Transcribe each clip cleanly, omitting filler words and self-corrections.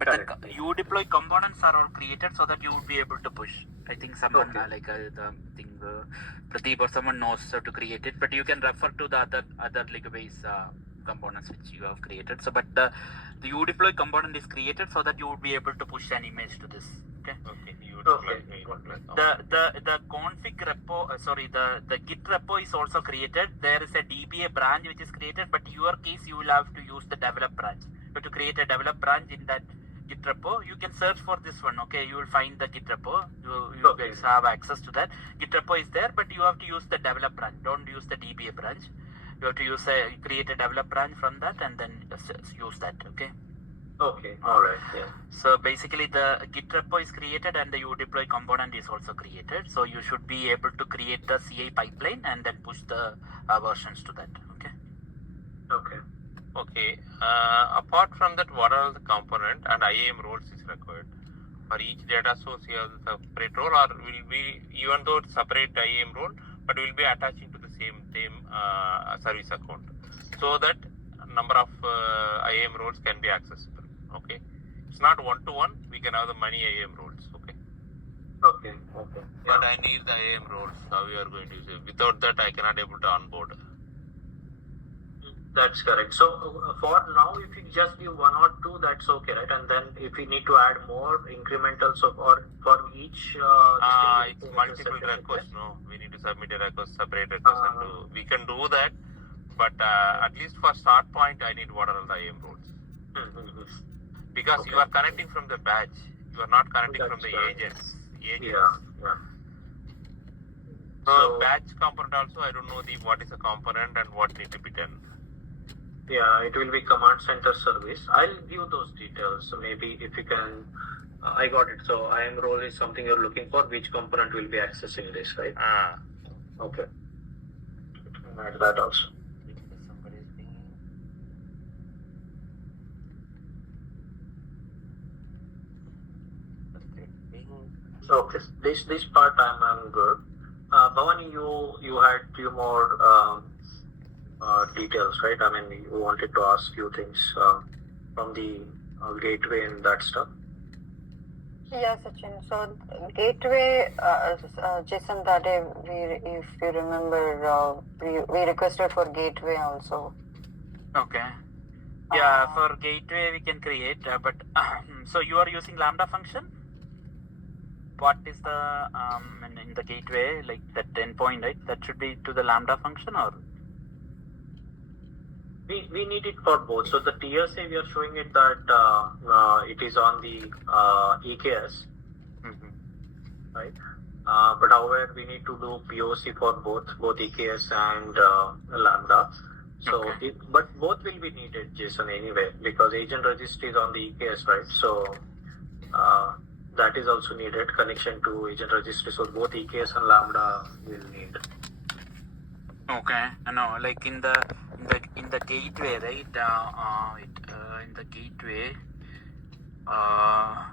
But Correct. the udeploy components are all created so that you would be able to push. I think someone Pradeep or someone knows how to create it, but you can refer to the other base components which you have created. So, but the udeploy component is created so that you would be able to push an image to this. Okay. The config repo, the Git repo is also created. There is a DBA branch which is created, but in your case you will have to use the develop branch. So to create a develop branch in that Git repo, you can search for this one. Okay, you will find the Git repo. You guys have access to that. Git repo is there, but you have to use the develop branch. Don't use the DBA branch. You have to create a develop branch from that and then use that. Okay. Okay. All right. Yeah. So basically, the Git repo is created and the udeploy component is also created. So you should be able to create the CI pipeline and then push the versions to that. Okay. Okay. Okay. Apart from that, what are the component and IAM roles is required? For each data source, you have the separate role, or will be, even though it's separate IAM role, but will be attaching to the same service account, so that number of IAM roles can be accessible. Okay. It's not one-to-one. We can have the many IAM roles. Okay. Okay. But I need the IAM roles. How we are going to use it? Without that, I cannot able to onboard. That's correct. So for now, if you just give one or two, that's okay, right? And then if we need to add more incrementals or for each, it's multiple requests. No, we need to submit a request, separate request, and we can do that. But at least for start point, I need what are the IAM roles. Because you are connecting from the batch, you are not connecting from the agents. Yeah. So batch component also, I don't know what is a component and what need to be done. Yeah, it will be command center service. I'll give those details. So maybe if you can, I got it. So IAM role is something you're looking for. Which component will be accessing this, right? Okay. Add that also. Okay, this part I'm good. Bhavani, you had few more details, right? I mean, you wanted to ask few things from the gateway and that stuff. Yeah, Sachin. So gateway, Jason, that day, if you remember, we requested for gateway also. Okay. Yeah, for gateway we can create, but so you are using Lambda function? What is the in the gateway, like that endpoint, right? That should be to the Lambda function, or we need it for both. So the TSA, we are showing it that it is on the EKS, right? But however, we need to do POC for both EKS and Lambda. So, but both will be needed, Jason, anyway, because agent registry is on the EKS, right? So that is also needed, connection to agent registry. So both EKS and Lambda will need. Okay, no, like in the gateway, right? In the gateway, I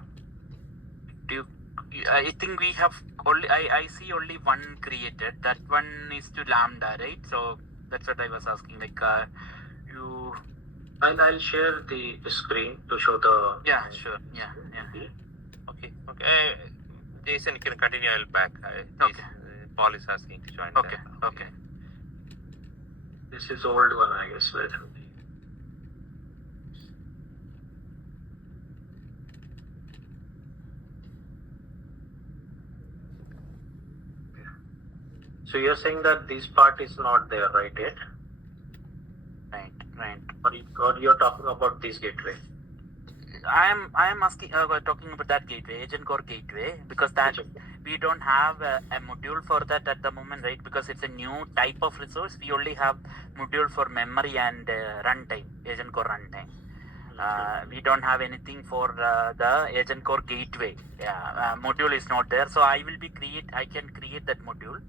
think we have only. I see only one created. That one is to Lambda, right? So that's what I was asking. Like you. I'll share the screen to show the. Yeah, sure. Yeah. Okay. Jason, you can continue. I'll back. Okay. Paul is asking to join. Okay. This is old one, I guess, right? So you're saying that this part is not there, right? Yet? Right. Or you're talking about this gateway? I am asking talking about that gateway, Agent Core gateway, because that we don't have a module for that at the moment, right? Because it's a new type of resource. We only have module for memory and runtime, Agent Core runtime. We don't have anything for the Agent Core gateway. Module is not there, so I can create that module.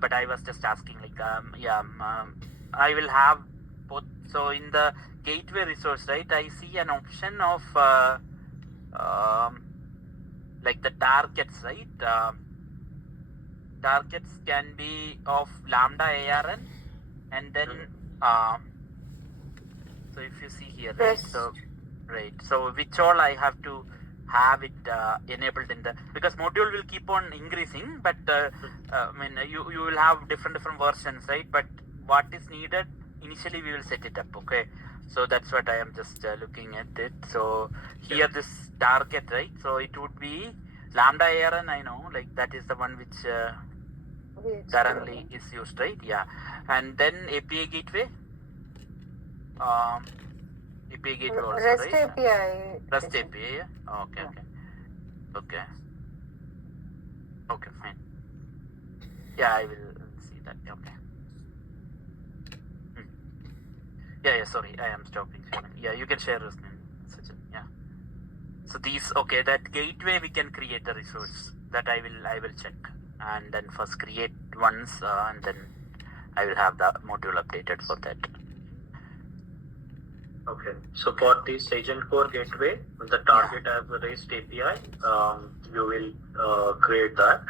But I was just asking, like, I will have both. So in the gateway resource, right, I see an option of like the targets, right? Targets can be of Lambda ARN, and then so if you see here, right? So right? So which all I have to have it enabled in the, because module will keep on increasing, but I mean you will have different versions, right? But what is needed initially we will set it up, okay? So that's what I am just looking at it. So here this target, right? So it would be Lambda ARN, I know, like that is the one which currently is used, right? Yeah. And then API gateway. API gateway also, REST right? API. REST API, yeah? Oh, okay, okay. Okay, fine. Yeah, I will see that. Okay. Yeah, sorry, I am stopping. Yeah, you can share your screen, Sachin. Yeah. So these, okay, that gateway we can create a resource that I will check, and then first create once, and then I will have the module updated for that. Okay. So for this agent core gateway, the target as the REST API, you will create that,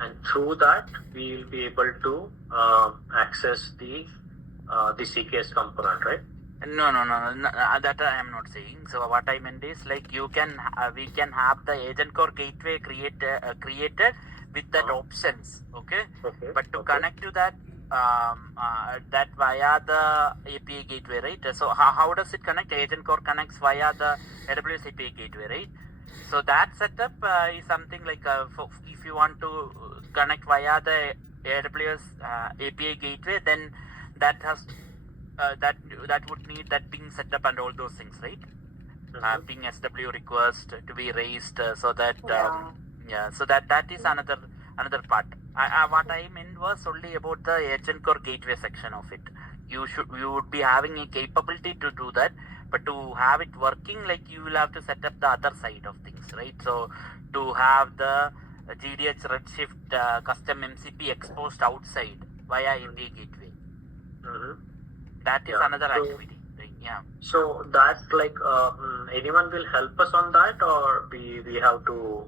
and through that we will be able to access the CKS component, right? No, that I am not saying. So what I meant is like we can have the agent core gateway created with that options, okay? But to connect to that, that via the API gateway, right? So how does it connect? Agent core connects via the AWS API gateway, right? So that setup is something like if you want to connect via the AWS API gateway, then that has that would need that ping setup and all those things, right? Ping SW request to be raised, so that so that is another part. What I meant was only about the agent core gateway section of it. You would be having a capability to do that, but to have it working, like you will have to set up the other side of things, right? So to have the GDH Redshift custom MCP exposed outside via API gateway. That is another activity, right? Yeah. So that like anyone will help us on that, or we have to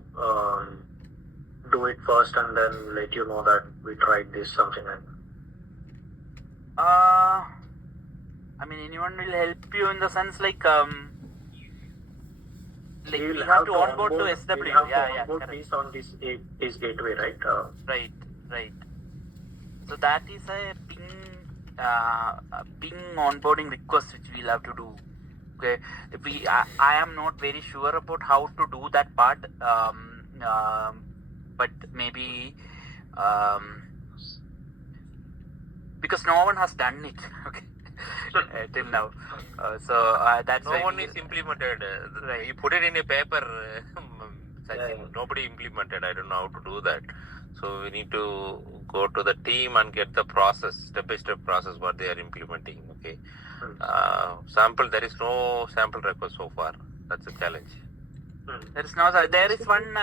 do it first and then let you know that we tried this, something like that? I mean, anyone will help you in the sense like we we have to onboard to SW. We have to onboard correct. this on this gateway, right? Right. So that is a ping onboarding request which we'll have to do. Okay, I am not very sure about how to do that part. But maybe because no one has done it. Okay. Till now, so that's no why one is implemented. Right. You put it in a paper. Nobody implemented. I don't know how to do that. So we need to go to the team and get the process, step-by-step process what they are implementing. Okay. Sample. There is no sample request so far. That's a challenge. There is no. There is one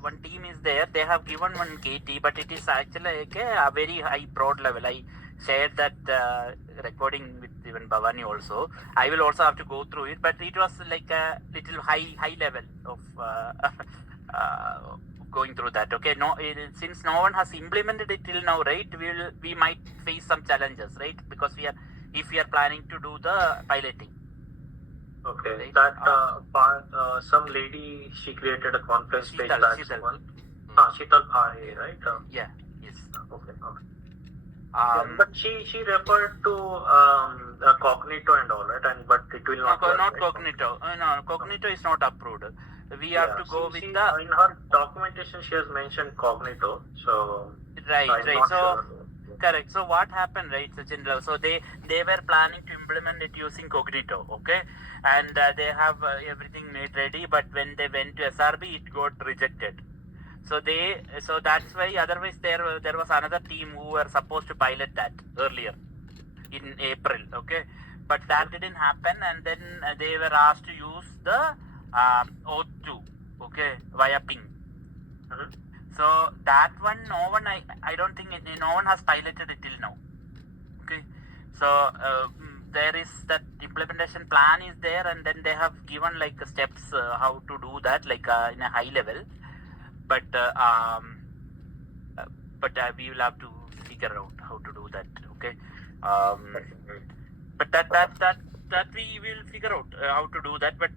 one team is there. They have given one KT, but it is actually a very high broad level. I shared that recording with even Bhavani also. I will also have to go through it, but it was like a little high level of going through that. Okay, since no one has implemented it till now, right? We might face some challenges, right? Because if we are planning to do the piloting. Okay, right? That some lady, she created a conference page. That's one. Sheetal Bhare, right? Yeah. Yes. Okay. But she referred to Cognito and all, right? But it will not. Not Cognito. No, Cognito is not approved. We have to go with the. In her documentation, she has mentioned Cognito. So. Right. So. Sure. Correct. So what happened, right, Sachin? So they were planning to implement it using Cognito, okay, and they have everything made ready. But when they went to SRB, it got rejected. So that's why. Otherwise, there was another team who were supposed to pilot that earlier in April, okay, but that didn't happen, and then they were asked to use the O2, okay, via ping. So that one, no one, I don't think no one has piloted it till now. Okay, so there is that implementation plan is there, and then they have given like steps how to do that, like in a high level. But we will have to figure out how to do that. Okay, but that we will figure out how to do that. But